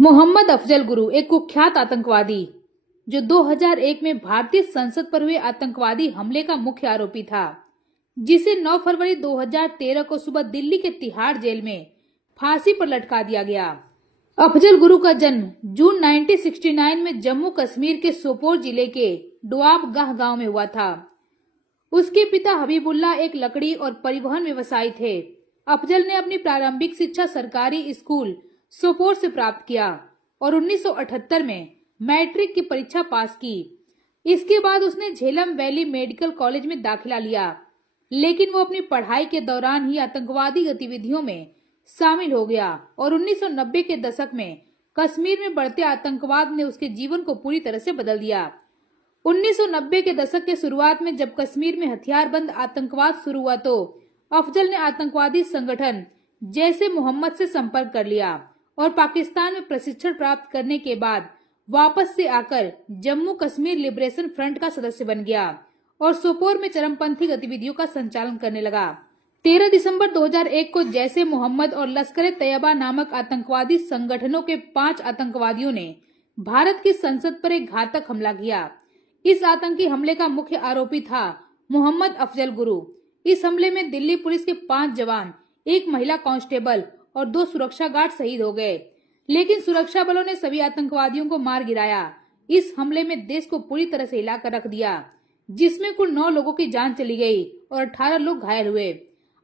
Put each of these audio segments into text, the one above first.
मोहम्मद अफजल गुरु एक कुख्यात आतंकवादी जो 2001 में भारतीय संसद पर हुए आतंकवादी हमले का मुख्य आरोपी था, जिसे 9 फरवरी 2013 को सुबह दिल्ली के तिहाड़ जेल में फांसी पर लटका दिया गया। अफजल गुरु का जन्म जून 1969 में जम्मू कश्मीर के सोपोर जिले के डुआबगाह गांव में हुआ था। उसके पिता हबीबुल्लाह एक लकड़ी और परिवहन व्यवसायी थे। अफजल ने अपनी प्रारंभिक शिक्षा सरकारी स्कूल सोपोर से प्राप्त किया और 1978 में मैट्रिक की परीक्षा पास की। इसके बाद उसने झेलम वैली मेडिकल कॉलेज में दाखिला लिया, लेकिन वो अपनी पढ़ाई के दौरान ही आतंकवादी गतिविधियों में शामिल हो गया और 1990 के दशक में कश्मीर में बढ़ते आतंकवाद ने उसके जीवन को पूरी तरह से बदल दिया। 1990 के दशक के शुरुआत में जब कश्मीर में हथियारबंद आतंकवाद शुरू हुआ तो अफजल ने आतंकवादी संगठन जैश ए मोहम्मद से संपर्क कर लिया और पाकिस्तान में प्रशिक्षण प्राप्त करने के बाद वापस से आकर जम्मू कश्मीर लिबरेशन फ्रंट का सदस्य बन गया और सोपोर में चरमपंथी गतिविधियों का संचालन करने लगा। 13 दिसंबर 2001 को जैश ए मोहम्मद और लश्कर-ए-तैयबा नामक आतंकवादी संगठनों के 5 आतंकवादियों ने भारत की संसद पर एक घातक हमला किया। इस आतंकी हमले का मुख्य आरोपी था मोहम्मद अफजल गुरु। इस हमले में दिल्ली पुलिस के 5 जवान, एक महिला कांस्टेबल और 2 सुरक्षा गार्ड शहीद हो गए, लेकिन सुरक्षा बलों ने सभी आतंकवादियों को मार गिराया। इस हमले में देश को पूरी तरह से हिलाकर रख दिया, जिसमें कुल 9 लोगों की जान चली गई और 18 लोग घायल हुए।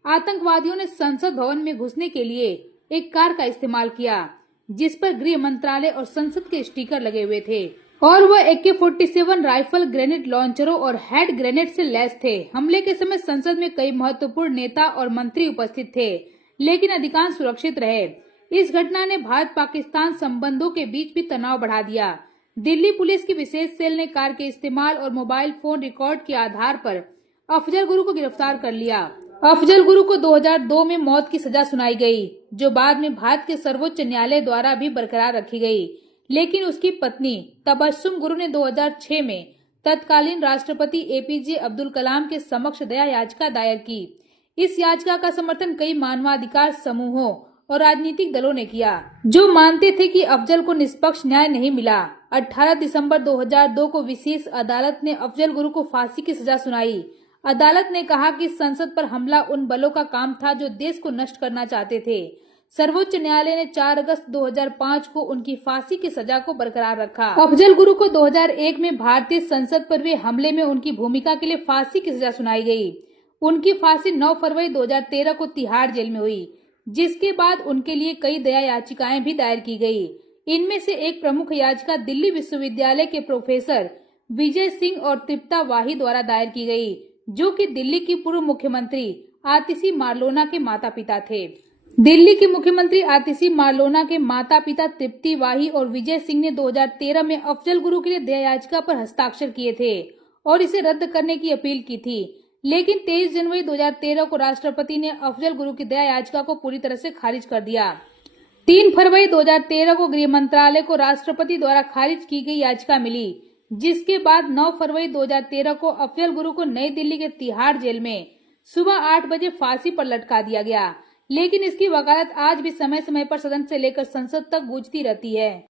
आतंकवादियों ने संसद भवन में घुसने के लिए एक कार का इस्तेमाल किया, जिस पर गृह मंत्रालय और संसद के स्टिकर लगे हुए थे और वह AK-47 राइफल, ग्रेनेड लॉन्चरों और हैंड ग्रेनेड से लैस थे। हमले के समय संसद में कई महत्वपूर्ण नेता और मंत्री उपस्थित थे, लेकिन अधिकांश सुरक्षित रहे। इस घटना ने भारत पाकिस्तान संबंधों के बीच भी तनाव बढ़ा दिया। दिल्ली पुलिस की विशेष सेल ने कार के इस्तेमाल और मोबाइल फोन रिकॉर्ड के आधार पर अफजल गुरु को गिरफ्तार कर लिया। अफजल गुरु को 2002 में मौत की सजा सुनाई गई, जो बाद में भारत के सर्वोच्च न्यायालय द्वारा भी बरकरार रखी गई, लेकिन उसकी पत्नी तबस्सुम गुरु ने 2006 में तत्कालीन राष्ट्रपति APJ अब्दुल कलाम के समक्ष दया याचिका दायर की। इस याचिका का समर्थन कई मानवाधिकार समूहों और राजनीतिक दलों ने किया, जो मानते थे कि अफजल को निष्पक्ष न्याय नहीं मिला। 18 दिसंबर 2002 को विशेष अदालत ने अफजल गुरु को फांसी की सजा सुनाई। अदालत ने कहा कि संसद पर हमला उन बलों का काम था जो देश को नष्ट करना चाहते थे। सर्वोच्च न्यायालय ने 4 अगस्त 2005 को उनकी फांसी की सजा को बरकरार रखा। अफजल गुरु को 2001 में भारतीय संसद पर हुए हमले में उनकी भूमिका के लिए फांसी की सजा सुनाई गई। उनकी फांसी 9 फरवरी 2013 को तिहाड़ जेल में हुई, जिसके बाद उनके लिए कई दया याचिकाएं भी दायर की गई। इनमें से एक प्रमुख याचिका दिल्ली विश्वविद्यालय के प्रोफेसर विजय सिंह और तृप्ता वाही द्वारा दायर की गई, जो कि दिल्ली की पूर्व मुख्यमंत्री आतिशी मारलोना के माता पिता थे। दिल्ली की मुख्यमंत्री आतिशी मारलोना के माता पिता तृप्ति वाही और विजय सिंह ने 2013 में अफजल गुरु के लिए दया याचिका पर हस्ताक्षर किए थे और इसे रद्द करने की अपील की थी, लेकिन 23 जनवरी 2013 को राष्ट्रपति ने अफजल गुरु की दया याचिका को पूरी तरह से खारिज कर दिया। 3 फरवरी 2013 को गृह मंत्रालय को राष्ट्रपति द्वारा खारिज की गई याचिका मिली, जिसके बाद 9 फरवरी 2013 को अफजल गुरु को नई दिल्ली के तिहाड़ जेल में सुबह 8 बजे फांसी पर लटका दिया गया, लेकिन इसकी वकालत आज भी समय समय पर सदन से लेकर संसद तक गूंजती रहती है।